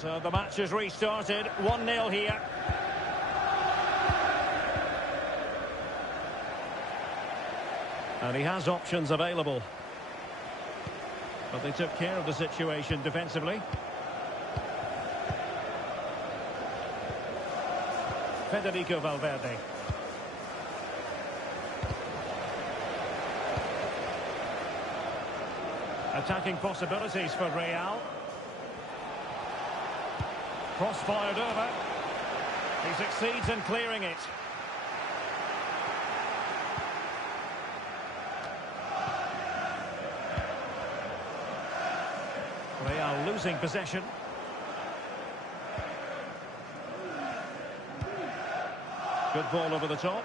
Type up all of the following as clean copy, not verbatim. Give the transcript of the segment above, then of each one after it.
So the match is restarted, 1-0 here. And he has options available. But they took care of the situation defensively. Federico Valverde. Attacking possibilities for Real. Cross fired over. He succeeds in clearing it. Real losing possession. Good ball over the top.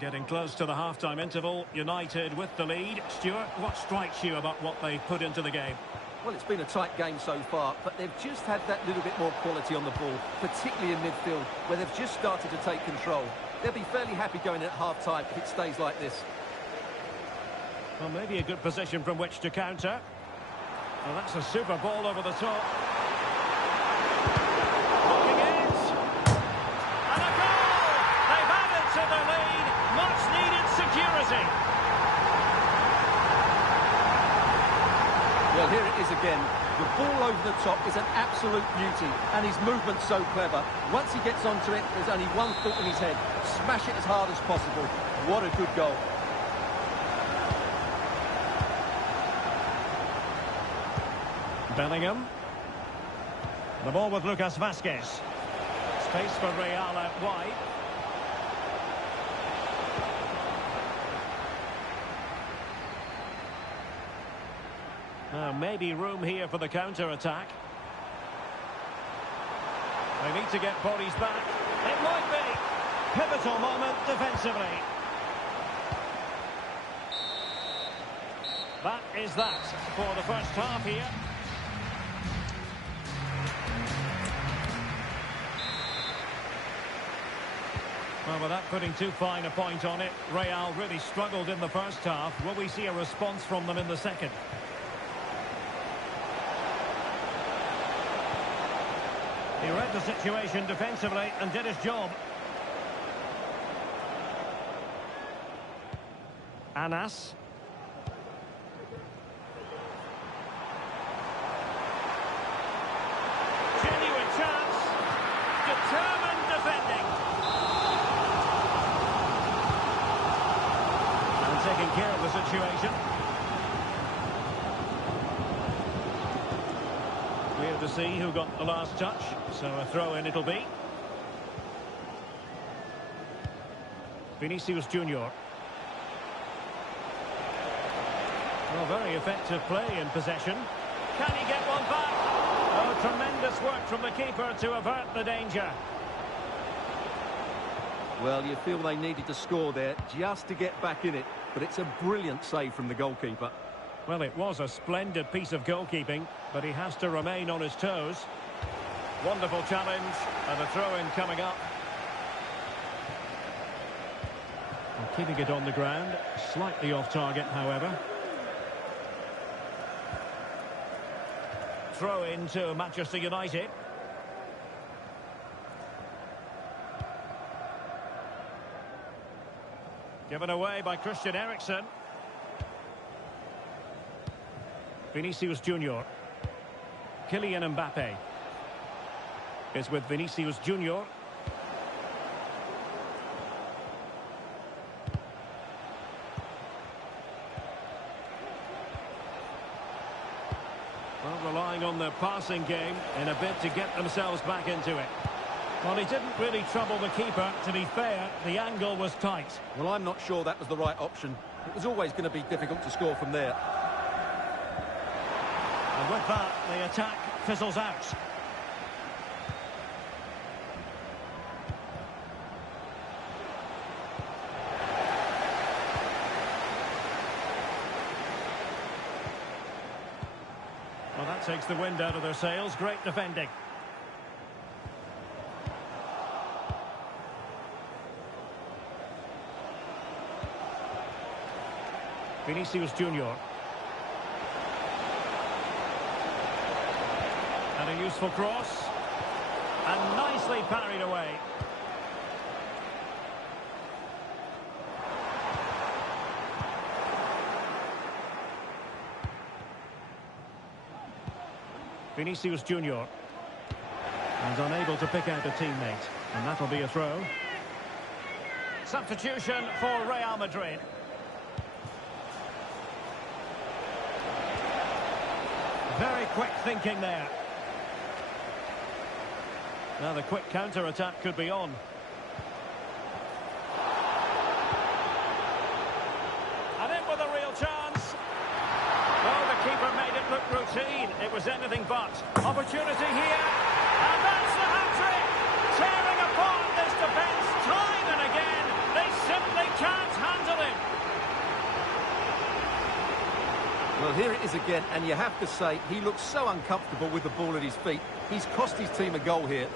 Getting close to the half-time interval. United with the lead. Stuart, what strikes you about what they've put into the game? Well, it's been a tight game so far, but they've just had that little bit more quality on the ball, particularly in midfield, where they've just started to take control. They'll be fairly happy going at half-time if it stays like this. Well, maybe a good position from which to counter. Well, that's a super ball over the top. Looking it. And a goal! They've added to the lead. Much needed security. Well, here it is again. The ball over the top is an absolute beauty, and his movement's so clever. Once he gets onto it, there's only one thought in his head. Smash it as hard as possible. What a good goal. Bellingham. The ball with Lucas Vazquez. Space for Real out wide. Now maybe room here for the counter-attack. They need to get bodies back. It might be. Pivotal moment defensively. That is that for the first half here. Well, without putting too fine a point on it, Real really struggled in the first half. Will we see a response from them in the second? He read the situation defensively and did his job. Anas. Genuine chance. Determined defending. And taking care of the situation. Clear to see who got the last touch. So a throw-in it'll be. Vinicius Junior. Well, very effective play in possession. Can he get one back? Oh, tremendous work from the keeper to avert the danger. Well, you feel they needed to score there just to get back in it, but it's a brilliant save from the goalkeeper. Well, it was a splendid piece of goalkeeping, but he has to remain on his toes. Wonderful challenge, and a throw-in coming up. And keeping it on the ground, slightly off target, however. Throw into Manchester United. Given away by Christian Eriksen. Vinicius Junior. Kylian Mbappe is with Vinicius Junior. Well, relying on their passing game in a bid to get themselves back into it. Well, he didn't really trouble the keeper. To be fair, the angle was tight. Well, I'm not sure that was the right option. It was always going to be difficult to score from there. And with that, the attack fizzles out. Well, that takes the wind out of their sails. Great defending. Vinicius Junior. And a useful cross. And nicely parried away. Vinicius Junior. And unable to pick out a teammate. And that'll be a throw. Substitution for Real Madrid. Very quick thinking there. Now the quick counter-attack could be on. And in with a real chance. Oh, the keeper made it look routine. It was anything but. Opportunity here. And that's the hat-trick. Tearing apart this defence time and again. They simply can't handle him. Well, here it is again, and you have to say, he looks so uncomfortable with the ball at his feet. He's cost his team a goal here.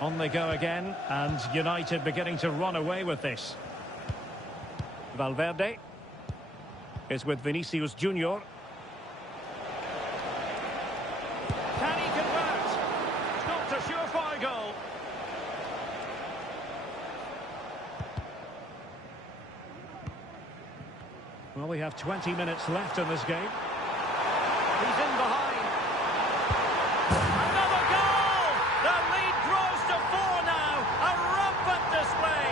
On they go again, and United beginning to run away with this. Valverde is with Vinicius Junior. Can he convert? Not a surefire goal. Well, we have 20 minutes left in this game. He's in behind. Another goal! The lead grows to 4 now. A rampant display.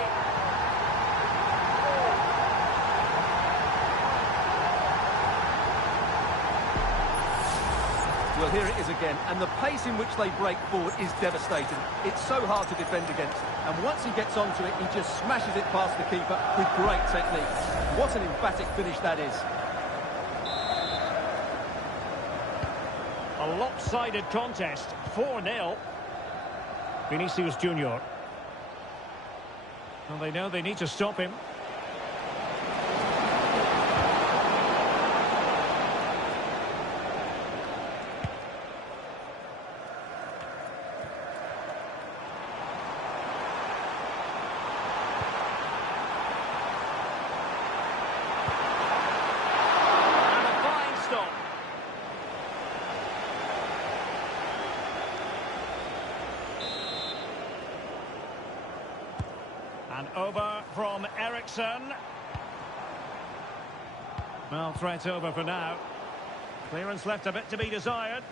Well, here it is again, and the pace in which they break forward is devastating. It's so hard to defend against, and once he gets onto it, he just smashes it past the keeper with great technique. What an emphatic finish that is. A lopsided contest, 4-0. Vinicius Junior. Well, they know they need to stop him. And over from Eriksson. Well, threat over for now. Clearance left a bit to be desired.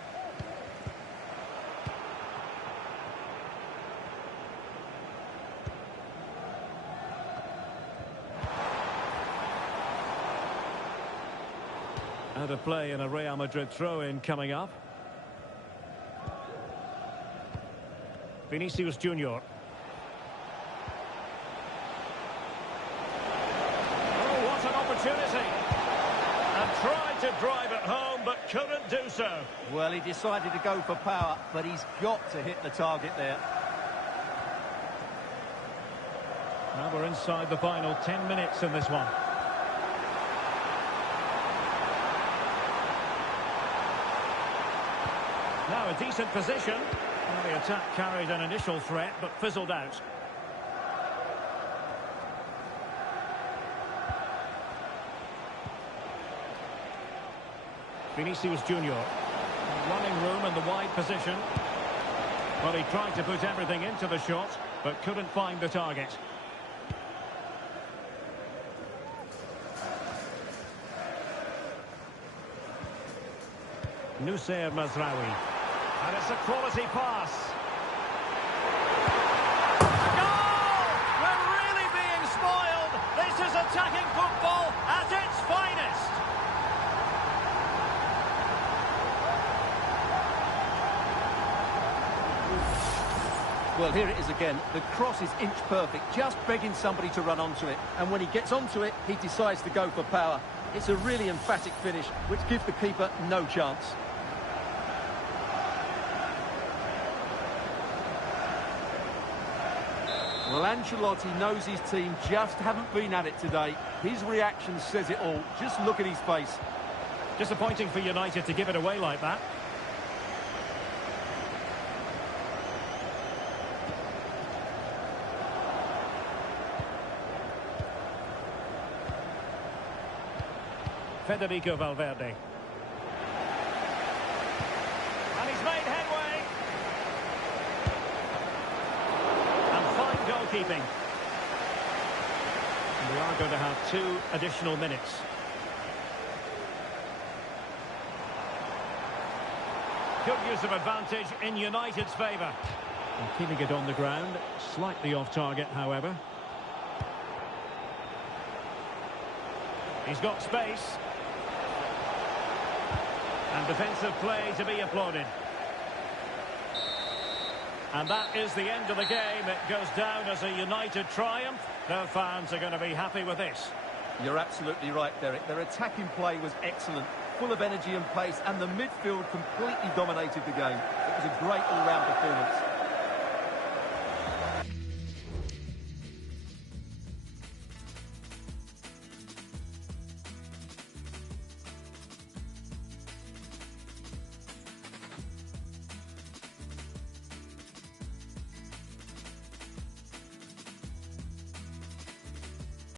Out of play in a Real Madrid throw-in coming up. Vinicius Junior. Opportunity, and tried to drive it home but couldn't do so. Well, he decided to go for power, but he's got to hit the target there. Now we're inside the final 10 minutes in this one. Now a decent position. Well, the attack carried an initial threat but fizzled out. Vinicius Junior. Running room in the wide position. Well, he tried to put everything into the shot, but couldn't find the target. Nusayr Mazraoui. And it's a quality pass. A goal! We're really being spoiled. This is attacking football at its finest. Well, here it is again. The cross is inch perfect, just begging somebody to run onto it. And when he gets onto it, he decides to go for power. It's a really emphatic finish, which gives the keeper no chance. Well, Ancelotti knows his team just haven't been at it today. His reaction says it all. Just look at his face. Disappointing for United to give it away like that. Federico Valverde. And he's made headway. And fine goalkeeping. And we are going to have 2 additional minutes. Good use of advantage in United's favour. And keeping it on the ground, slightly off target, however. He's got space. And defensive play to be applauded. And that is the end of the game. It goes down as a United triumph. Their fans are going to be happy with this. You're absolutely right, Derek. Their attacking play was excellent, full of energy and pace, and the midfield completely dominated the game. It was a great all-round performance.